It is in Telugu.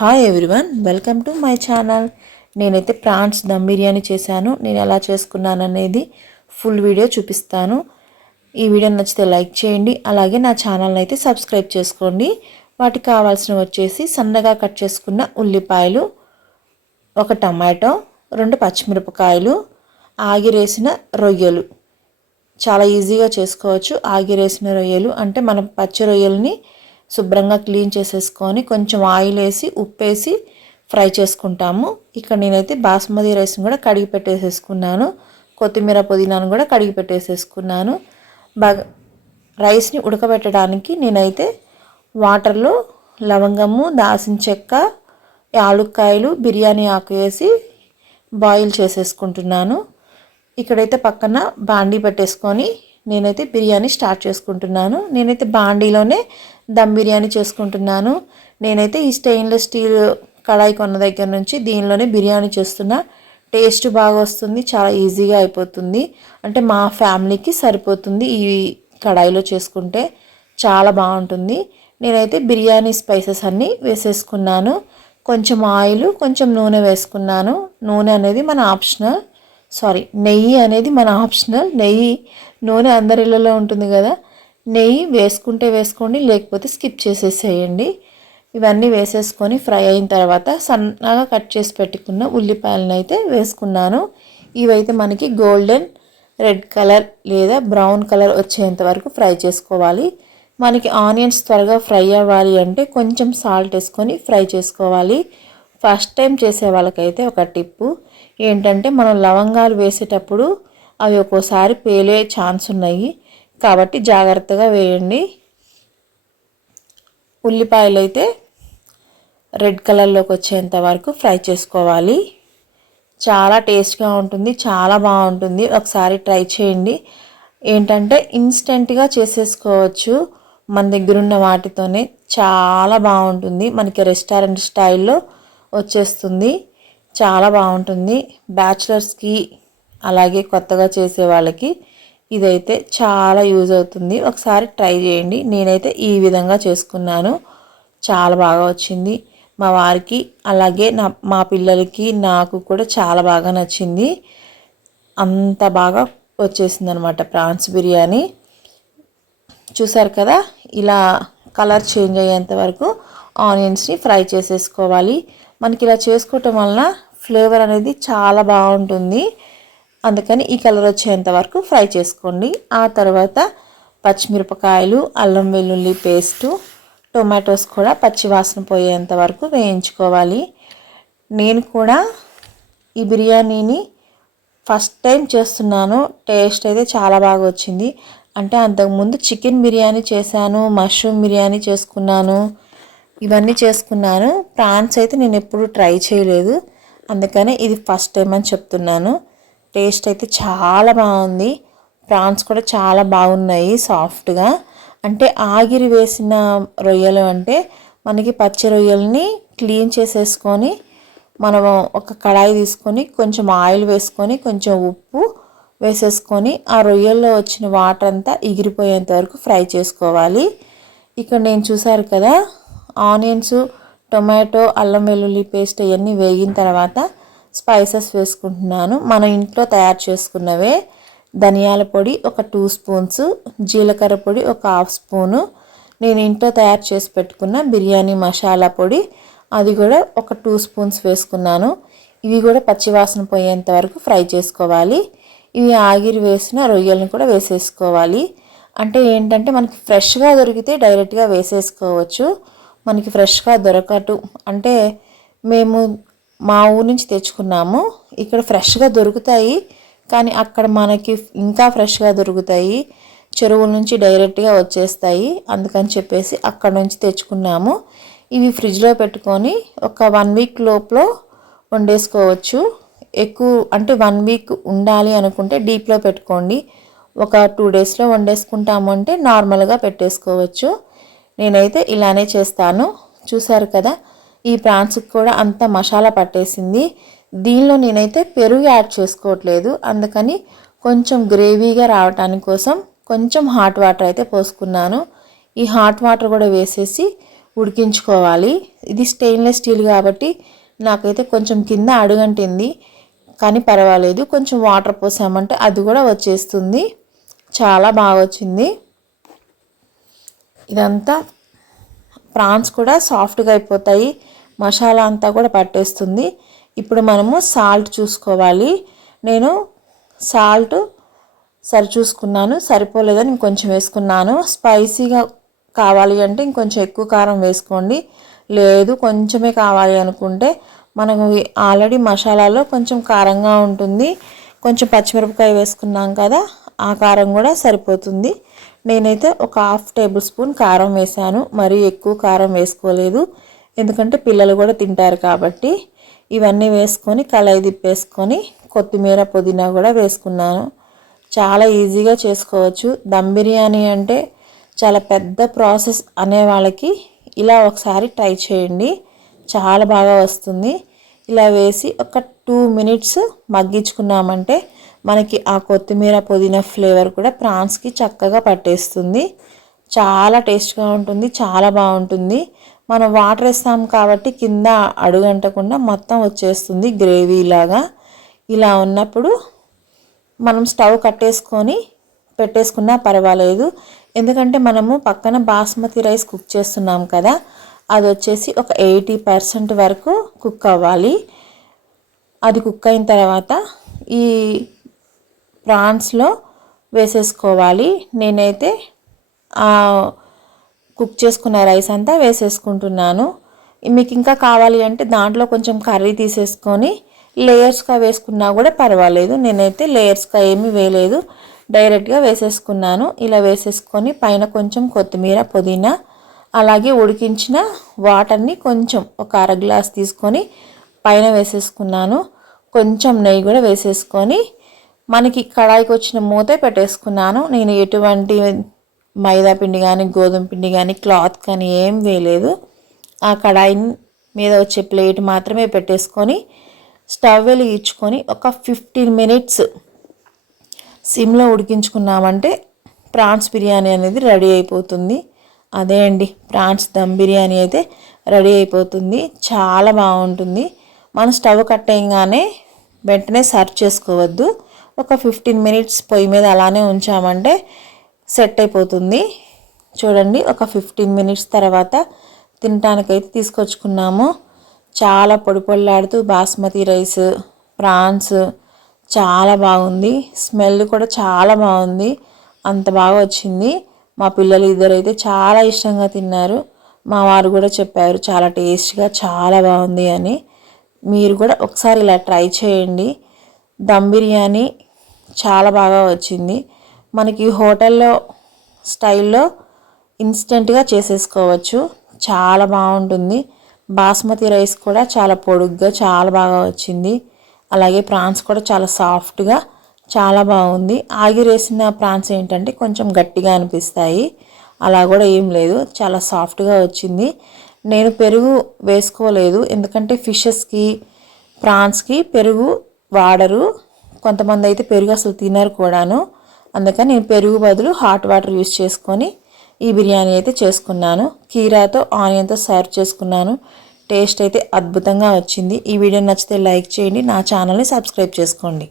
Hi everyone welcome to my channel నేనైతే ప్రాన్స్ దమ్ బిర్యానీ చేశాను. నేను ఎలా చేసుకున్నాను అనేది ఫుల్ వీడియో చూపిస్తాను. ఈ వీడియో నచ్చితే లైక్ చేయండి. అలాగే నా ఛానల్ని అయితే సబ్స్క్రైబ్ చేసుకోండి. వాటికి కావాల్సినవి వచ్చేసి సన్నగా కట్ చేసుకున్న ఉల్లిపాయలు ఒక టమాటో రెండు పచ్చిమిరపకాయలు ఆగిరేసిన రొయ్యలు. చాలా ఈజీగా చేసుకోవచ్చు. ఆగిరేసిన రొయ్యలు అంటే మనం పచ్చి రొయ్యల్ని శుభ్రంగా క్లీన్ చేసేసుకొని కొంచెం ఆయిల్ వేసి ఉప్పు వేసి ఫ్రై చేసుకుంటాము. ఇక్కడ నేనైతే బాస్మతి రైస్ని కూడా కడిగి పెట్టేసేసుకున్నాను. కొత్తిమీర పుదీనాను కూడా కడిగి పెట్టేసేసుకున్నాను. బాగా రైస్ని ఉడకబెట్టడానికి నేనైతే వాటర్లో లవంగము దాసిన చెక్క యాలుక్కాయలు బిర్యానీ ఆకు వేసి బాయిల్ చేసేసుకుంటున్నాను. ఇక్కడైతే పక్కన బాండీ పెట్టేసుకొని నేనైతే బిర్యానీ స్టార్ట్ చేసుకుంటున్నాను. నేనైతే బాండీలోనే దమ్ బిర్యానీ చేసుకుంటున్నాను. నేనైతే ఈ స్టెయిన్లెస్ స్టీల్ కడాయి కొన్న దగ్గర నుంచి దీనిలోనే బిర్యానీ చేస్తున్నా. టేస్ట్ బాగా వస్తుంది చాలా ఈజీగా అయిపోతుంది. అంటే మా ఫ్యామిలీకి సరిపోతుంది ఈ కడాయిలో చేసుకుంటే. చాలా బాగుంటుంది. నేనైతే బిర్యానీ స్పైసెస్ అన్నీ వేసేసుకున్నాను. కొంచెం ఆయిల్ కొంచెం నూనె వేసుకున్నాను. నూనె అనేది మన ఆప్షనల్. సారీ నెయ్యి అనేది మన ఆప్షనల్. నెయ్యి నూనె అందరి ఉంటుంది కదా. నెయ్యి వేసుకుంటే వేసుకోండి లేకపోతే స్కిప్ చేసేసేయండి. ఇవన్నీ వేసేసుకొని ఫ్రై అయిన తర్వాత సన్నగా కట్ చేసి పెట్టుకున్న ఉల్లిపాయలను అయితే వేసుకున్నాను. ఇవైతే మనకి గోల్డెన్ రెడ్ కలర్ లేదా బ్రౌన్ కలర్ వచ్చేంత వరకు ఫ్రై చేసుకోవాలి. మనకి ఆనియన్స్ త్వరగా ఫ్రై అవ్వాలి అంటే కొంచెం సాల్ట్ వేసుకొని ఫ్రై చేసుకోవాలి. ఫస్ట్ టైం చేసే వాళ్ళకైతే ఒక టిప్పు. ఏంటంటే మనం లవంగాలు వేసేటప్పుడు అవి ఒక్కోసారి పేలే ఛాన్స్ ఉన్నాయి. కాబట్టి జాగ్రత్తగా వేయండి. ఉల్లిపాయలు అయితే రెడ్ కలర్లోకి వచ్చేంత వరకు ఫ్రై చేసుకోవాలి. చాలా టేస్ట్గా ఉంటుంది చాలా బాగుంటుంది. ఒకసారి ట్రై చేయండి. ఏంటంటే ఇన్స్టెంట్గా చేసేసుకోవచ్చు. మన దగ్గర ఉన్న వాటితోనే చాలా బాగుంటుంది. మనకి రెస్టారెంట్ స్టైల్లో వచ్చేస్తుంది. చాలా బాగుంటుంది. బ్యాచిలర్స్కి అలాగే కొత్తగా చేసే వాళ్ళకి ఇదైతే చాలా యూజ్ అవుతుంది. ఒకసారి ట్రై చేయండి. నేనైతే ఈ విధంగా చేసుకున్నాను. చాలా బాగా వచ్చింది. మా వారికి అలాగే నా మా పిల్లలకి నాకు కూడా చాలా బాగా నచ్చింది. అంత బాగా వచ్చేసింది అనమాట ప్రాన్స్ బిర్యానీ. చూసారు కదా? ఇలా కలర్ చేంజ్ అయ్యేంత వరకు ఆనియన్స్ని ఫ్రై చేసేసుకోవాలి. మనకి ఇలా చేసుకోవటం వలన ఫ్లేవర్ అనేది చాలా బాగుంటుంది. అందుకని ఈ కలర్ వచ్చేంత వరకు ఫ్రై చేసుకోండి. ఆ తర్వాత పచ్చిమిరపకాయలు అల్లం వెల్లుల్లి పేస్టు టొమాటోస్ కూడా పచ్చివాసన పోయేంత వరకు వేయించుకోవాలి. నేను కూడా ఈ బిర్యానీని ఫస్ట్ టైం చేస్తున్నాను. టేస్ట్ అయితే చాలా బాగా వచ్చింది. అంటే అంతకుముందు చికెన్ బిర్యానీ చేశాను మష్రూమ్ బిర్యానీ చేసుకున్నాను. ఇవన్నీ చేసుకున్నాను. ప్రాన్స్ అయితే నేను ఎప్పుడు ట్రై చేయలేదు. అందుకనే ఇది ఫస్ట్ టైం అని చెప్తున్నాను. టేస్ట్ అయితే చాలా బాగుంది. ప్రాన్స్ కూడా చాలా బాగున్నాయి సాఫ్ట్గా. అంటే ఆగిరి వేసిన రొయ్యలు అంటే మనకి పచ్చి రొయ్యల్ని క్లీన్ చేసేసుకొని మనం ఒక కడాయి తీసుకొని కొంచెం ఆయిల్ వేసుకొని కొంచెం ఉప్పు వేసేసుకొని ఆ రొయ్యల్లో వచ్చిన వాటర్ అంతా ఎగిరిపోయేంత వరకు ఫ్రై చేసుకోవాలి. ఇక్కడ నేను చూసారు కదా ఆనియన్స్ టొమాటో అల్లం వెల్లుల్లి పేస్ట్ అవన్నీ వేగిన తర్వాత స్పైసెస్ వేసుకుంటున్నాను. మన ఇంట్లో తయారు చేసుకున్నవే ధనియాల పొడి ఒక టూ స్పూన్స్ జీలకర్ర పొడి ఒక హాఫ్ స్పూను. నేను ఇంట్లో తయారు చేసి పెట్టుకున్న బిర్యానీ మసాలా పొడి అది కూడా ఒక టూ స్పూన్స్ వేసుకున్నాను. ఇవి కూడా పచ్చివాసన పోయేంత వరకు ఫ్రై చేసుకోవాలి. ఇవి ఆగిరి వేసిన రొయ్యలను కూడా వేసేసుకోవాలి. అంటే ఏంటంటే మనకి ఫ్రెష్గా దొరికితే డైరెక్ట్గా వేసేసుకోవచ్చు. మనకి ఫ్రెష్గా దొరకటు. అంటే మేము మా ఊరు నుంచి తెచ్చుకున్నాము. ఇక్కడ ఫ్రెష్గా దొరుకుతాయి. కానీ అక్కడ మనకి ఇంకా ఫ్రెష్గా దొరుకుతాయి. చెరువుల నుంచి డైరెక్ట్గా వచ్చేస్తాయి. అందుకని చెప్పేసి అక్కడ నుంచి తెచ్చుకున్నాము. ఇవి ఫ్రిడ్జ్లో పెట్టుకొని ఒక వన్ వీక్ లోపల వండేసుకోవచ్చు. ఎక్కువ అంటే వన్ వీక్ ఉండాలి అనుకుంటే డీప్లో పెట్టుకోండి. ఒక టూ డేస్లో వండేసుకుంటాము అంటే నార్మల్గా పెట్టేసుకోవచ్చు. నేనైతే ఇలానే చేస్తాను. చూసారు కదా ఈ ప్రాన్స్కి కూడా అంత మసాలా పట్టేసింది. దీనిలో నేనైతే పెరుగు యాడ్ చేసుకోవట్లేదు. అందుకని కొంచెం గ్రేవీగా రావటానికి కోసం కొంచెం హాట్ వాటర్ అయితే పోసుకున్నాను. ఈ హాట్ వాటర్ కూడా వేసేసి ఉడికించుకోవాలి. ఇది స్టెయిన్లెస్ స్టీల్ కాబట్టి నాకైతే కొంచెం కింద అడుగంటింది కానీ పర్వాలేదు. కొంచెం వాటర్ పోసామంటే అది కూడా వచ్చేస్తుంది. చాలా బాగా వచ్చింది. ఇదంతా ప్రాన్స్ కూడా సాఫ్ట్గా అయిపోతాయి. మసాలా అంతా కూడా పట్టేస్తుంది. ఇప్పుడు మనము సాల్ట్ చూసుకోవాలి. నేను సాల్ట్ సరి చూసుకున్నాను సరిపోలేదని ఇంకొంచెం వేసుకున్నాను. స్పైసీగా కావాలి అంటే ఇంకొంచెం ఎక్కువ కారం వేసుకోండి. లేదు కొంచెమే కావాలి అనుకుంటే మనకు ఆల్రెడీ మసాలాలో కొంచెం కారంగా ఉంటుంది. కొంచెం పచ్చిమిరపకాయ వేసుకున్నాం కదా ఆ కారం కూడా సరిపోతుంది. నేనైతే ఒక హాఫ్ టేబుల్ స్పూన్ కారం వేసాను మరీ ఎక్కువ కారం వేసుకోలేదు. ఎందుకంటే పిల్లలు కూడా తింటారు కాబట్టి ఇవన్నీ వేసుకొని కళాయి తిప్పేసుకొని కొత్తిమీర పుదీనా కూడా వేసుకున్నాను. చాలా ఈజీగా చేసుకోవచ్చు. దమ్ బిర్యానీ అంటే చాలా పెద్ద ప్రాసెస్ అనే వాళ్ళకి ఇలా ఒకసారి ట్రై చేయండి. చాలా బాగా వస్తుంది. ఇలా వేసి ఒక టూ మినిట్స్ మగ్గించుకున్నామంటే మనకి ఆ కొత్తిమీర పుదీనా ఫ్లేవర్ కూడా ప్రాన్స్కి చక్కగా పట్టేస్తుంది. చాలా టేస్ట్గా ఉంటుంది చాలా బాగుంటుంది. మనం వాటర్ వేస్తాం కాబట్టి కింద అడుగంటకుండా మొత్తం వచ్చేస్తుంది గ్రేవీ లాగా. ఇలా ఉన్నప్పుడు మనం స్టవ్ కట్టేసుకొని పెట్టేసుకున్నా పర్వాలేదు. ఎందుకంటే మనము పక్కన బాస్మతి రైస్ కుక్ చేస్తున్నాం కదా అది వచ్చేసి ఒక ఎయిటీ పర్సెంట్ వరకు కుక్ అవ్వాలి. అది కుక్ అయిన తర్వాత ఈ ప్రాన్స్లో వేసేసుకోవాలి. నేనైతే కుక్ చేసుకున్న రైస్ అంతా వేసేసుకుంటున్నాను. మీకు ఇంకా కావాలి అంటే దాంట్లో కొంచెం కర్రీ తీసేసుకొని లేయర్స్గా వేసుకున్నా కూడా పర్వాలేదు. నేనైతే లేయర్స్గా ఏమీ వేయలేదు. డైరెక్ట్గా వేసేసుకున్నాను. ఇలా వేసేసుకొని పైన కొంచెం కొత్తిమీర పుదీనా అలాగే ఉడికించిన వాటర్ని కొంచెం ఒక అర గ్లాస్ తీసుకొని పైన వేసేసుకున్నాను. కొంచెం నెయ్యి కూడా వేసేసుకొని మనకి కడాయికి వచ్చిన మూత పెట్టేసుకున్నాను. నేను ఎటువంటి మైదా పిండి కానీ గోధుమ పిండి కానీ క్లాత్ కానీ ఏం వేయలేదు. ఆ కడాయి మీద వచ్చే ప్లేట్ మాత్రమే పెట్టేసుకొని స్టవ్ వెలిగించుకొని ఒక ఫిఫ్టీన్ మినిట్స్ సిమ్లో ఉడికించుకున్నామంటే ప్రాన్స్ బిర్యానీ అనేది రెడీ అయిపోతుంది. అదే అండి ప్రాన్స్ దమ్ బిర్యానీ అయితే రెడీ అయిపోతుంది. చాలా బాగుంటుంది. మనం స్టవ్ కట్టేయగానే వెంటనే సర్వ్ చేసుకోవద్దు. ఒక ఫిఫ్టీన్ మినిట్స్ పొయ్యి మీద అలానే ఉంచామంటే సెట్ అయిపోతుంది. చూడండి ఒక ఫిఫ్టీన్ మినిట్స్ తర్వాత తినటానికైతే తీసుకొచ్చుకున్నాము. చాలా పొడి పొడిలాడుతూ బాస్మతి రైస్ ప్రాన్స్ చాలా బాగుంది. స్మెల్ కూడా చాలా బాగుంది. అంత బాగా వచ్చింది. మా పిల్లలు ఇద్దరైతే చాలా ఇష్టంగా తిన్నారు. మా వారు కూడా చెప్పారు చాలా టేస్ట్గా చాలా బాగుంది అని. మీరు కూడా ఒకసారి ఇలా ట్రై చేయండి. దమ్ బిర్యానీ చాలా బాగా వచ్చింది. మనకి హోటల్లో స్టైల్లో ఇన్స్టెంట్గా చేసేసుకోవచ్చు. చాలా బాగుంటుంది. బాస్మతి రైస్ కూడా చాలా పొడుగ్గా చాలా బాగా వచ్చింది. అలాగే ప్రాన్స్ కూడా చాలా సాఫ్ట్గా చాలా బాగుంది. ఆగిరేసిన ప్రాన్స్ ఏంటంటే కొంచెం గట్టిగా అనిపిస్తాయి. అలా కూడా ఏం లేదు. చాలా సాఫ్ట్గా వచ్చింది. నేను పెరుగు వేసుకోలేదు. ఎందుకంటే ఫిషెస్కి ప్రాన్స్కి పెరుగు వాడరు. కొంతమంది అయితే పెరుగు అసలు తినరు కూడాను. అందుకని నేను పెరుగు బదులు హాట్ వాటర్ యూస్ చేసుకొని ఈ బిర్యానీ అయితే చేసుకున్నాను. కీరాతో ఆనియన్తో సర్వ్ చేసుకున్నాను. టేస్ట్ అయితే అద్భుతంగా వచ్చింది. ఈ వీడియో నచ్చితే లైక్ చేయండి. నా ఛానల్ని సబ్స్క్రైబ్ చేసుకోండి.